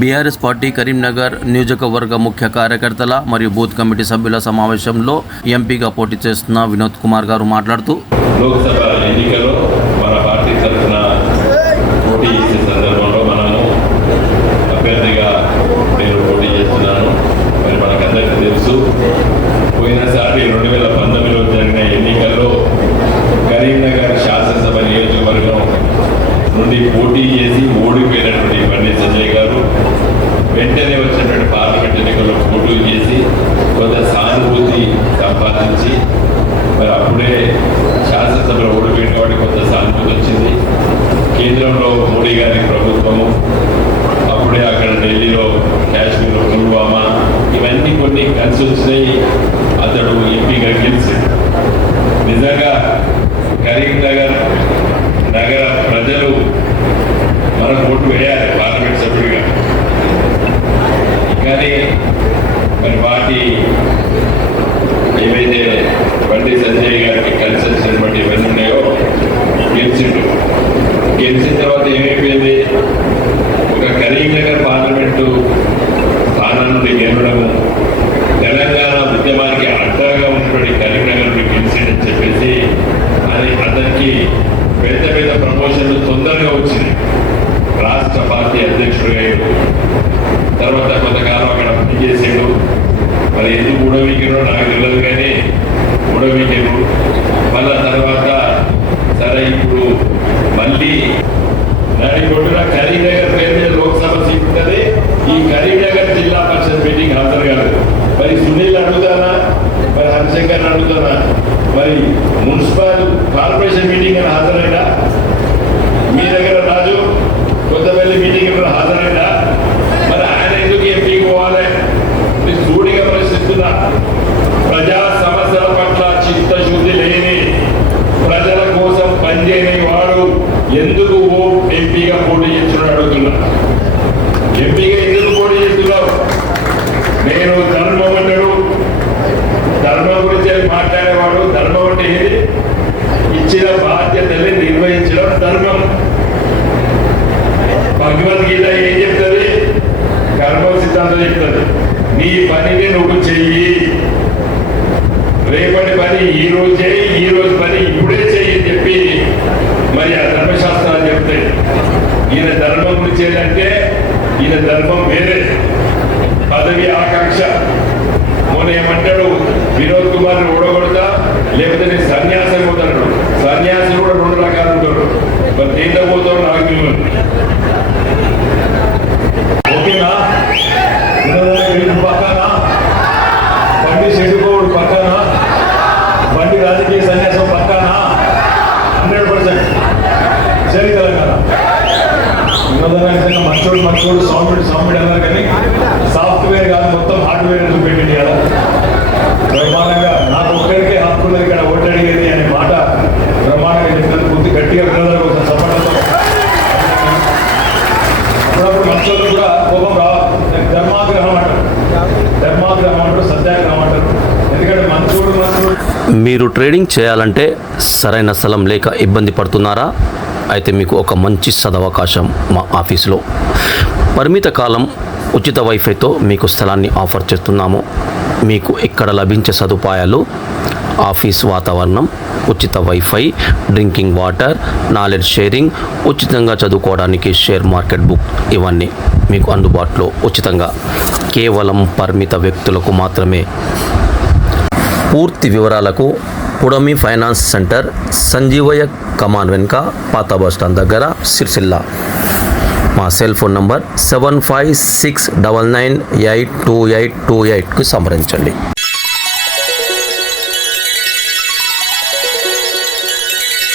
BRS party Karimnagar నియోజకవర్గ ముఖ్య కార్యకర్తల మరియు బూత్ కమిటీ సభ్యుల సమావేశంలో ఎంపీగా పోటీ చేస్తున్న వినోద్ కుమార్ గారు మాట్లాడుతూ లోక్సభ ఎన్నికల్లో మన పార్టీ తరఫున పోటీ చేసే సందర్భంలో మనము అభ్యర్థిగా నేను పోటీ చేస్తున్నాను. మరి మనకందరికీ తెలుసు, పోయినసారి 2019లో జరిగిన ఎన్నికల్లో కరీంనగర్ శాసనసభ నియోజకవర్గం నుండి పోటీ చేసి ఓడిపోయినటువంటి బండి సంజయ్ గారు వెంటనే వచ్చినటువంటి పార్లమెంట్ ఎన్నికల్లో పోటీ చేసి కొంత సానుభూతి సంపాదించి మరి అప్పుడే శాసనసభలో ఓడిపోయిన వాడికి కొంత సానుభూతి వచ్చింది. కేంద్రంలో మోడీ గారి ప్రభుత్వము, అప్పుడే అక్కడ ఢిల్లీలో కాశ్మీర్లో పుల్వామా, ఇవన్నీ కొన్ని కలిసి వచ్చినాయి. అతడు ఎంపీగా గెలిచాడు. నిజంగా కరీంనగర్ నగర ప్రజలు మనకు ఓటు వేయాలి పార్లమెంట్ సభ్యుడిగా. కానీ మరి పార్టీ ఏవైతే బండి సంజయ్ గారికి కలిసి వచ్చినటువంటి ఇవన్నీ ఉన్నాయో గెలిచిండు. గెలిచిన తర్వాత ఏమైపోయింది, ఒక కరీంనగర్ పార్లమెంటు స్థానం నుండి గెలవడము, తెలంగాణ ఉద్యమానికి అడ్డాగా ఉన్నటువంటి కరీంనగర్ నుండి గెలిచిండని చెప్పేసి అది అతనికి పెద్ద పెద్ద ప్రమోషన్లు తొందరగా వచ్చినాయి. రాష్ట్ర పార్టీ అధ్యక్షుడు అయ్యాడు. తర్వాత కొంతకాలం అక్కడ పనిచేసాడు. మరి ఎందుకు ఉడవికినో నాకు తెలియదు, కానీ ఉడవికిను. మళ్ళా తర్వాత సరే ఇప్పుడు మళ్ళీ నడిగొడ్డున కరీంనగర్ పేరు లోక్సభ సీట్ ఉంటుంది. ఈ కరీంనగర్ జిల్లా పరిషత్ మీటింగ్ హాజరు కాదు. మరి సునీల్ అడుగుతానా, మరి హరిశంకర్ అడుగుతానా, మరి మున్సిపల్ కార్పొరేషన్ మీటింగ్ అని హాజరైనా, మీ దగ్గర రాజు కొత్తపల్లి మీటింగ్ హాజరైనా, మరి ఆయన ఎందుకు ఎంపీకి పోవాలి? సూటిగా ప్రశ్నిస్తున్నా. ప్రజా సమస్యల పట్ల చిత్తశుద్ధి లేని, ప్రజల కోసం పనిచేయని వాడు ఎందుకు ఎంపీగా పోటీ చేస్తున్నాడు అడుగుతున్నా. ఎంపీగా ఎందుకు పోటీ చేస్తున్నావు? నేను ధర్మం అంటాడు, ధర్మం గురించి మాట్లాడేవాడు. ధర్మం అంటే ఏది? ఇచ్చిన బాధ్యతల్ని నిర్వహించడం ధర్మం. భగవద్గీత ఏం చెప్తుంది? కర్మ సిద్ధాంతం చెప్తుంది. నీ పనిని నువ్వు చెయ్యి, రేపటి పని ఈ రోజు చేయి, ఈ రోజు పని ఇప్పుడే చెయ్యి అని చెప్పి మరి ఆ ధర్మశాస్త్రాలు చెప్తాయి. ఈయన ధర్మం గురించి ఏంటంటే ఈయన ధర్మం వేరే, పదవి ఆకాంక్ష. మొన్న ఏమంటాడు, వినోద్ కుమార్ని ఓడగొడతా లేకపోతే నేను సన్యాసం పోతాడు. సన్యాసులు కూడా 2 రకాలు ఉంటాడు. మరి దేంతో పోతాడు నాకు తెలియదు. ఓకేనా? పక్కన బండి చెడుకోడు, పక్కన బండి రాజకీయ సన్యాసం పక్కన 100%. సరే తెలంగాణ వినోదంగా మంచోడు సాఫ్ట్వేర్ అన్నారు, కానీ సాఫ్ట్వేర్ కాదు మొత్తం హార్డ్వేర్ పెట్టింది కదా. బ్రహ్మాండంగా నాకు ఒక్కరికే హక్కున్నది ఇక్కడ ఓటు అడిగేది అనే మాట బ్రహ్మాండంగా చెప్పినందుకు పూర్తి గట్టిగా వినోదాల కోసం సపోర్ట్తో. అప్పుడప్పుడు మనుషులకు కూడా కోపం రావాలి. ధర్మాగ్రహం అంటారు, సత్యాగ్రహం అంటారు. ఎందుకంటే మంచోడు మీరు ట్రేడింగ్ చేయాలంటే సరైన స్థలం లేక ఇబ్బంది పడుతున్నారా? అయితే మీకు ఒక మంచి సదవకాశం మా ఆఫీసులో. పరిమిత కాలం ఉచిత వైఫైతో మీకు స్థలాన్ని ఆఫర్ చేస్తున్నాము. మీకు ఇక్కడ లభించే సదుపాయాలు: ఆఫీస్ వాతావరణం, ఉచిత wifi, drinking water, knowledge sharing, ఉచితంగా చదువుకోవడానికి షేర్ మార్కెట్ బుక్, ఇవన్నీ మీకు అందుబాటులో ఉచితంగా, కేవలం పరిమిత వ్యక్తులకు మాత్రమే. పూర్తి వివరాలకు పుడమి ఫైనాన్స్ సెంటర్, సంజీవయ్య కమాన్ వెనుక, పాత బస్టాండ్ దగ్గర, సిరిసిల్ల. మా సెల్ ఫోన్ నంబర్ 7569982828కు సంప్రదించండి.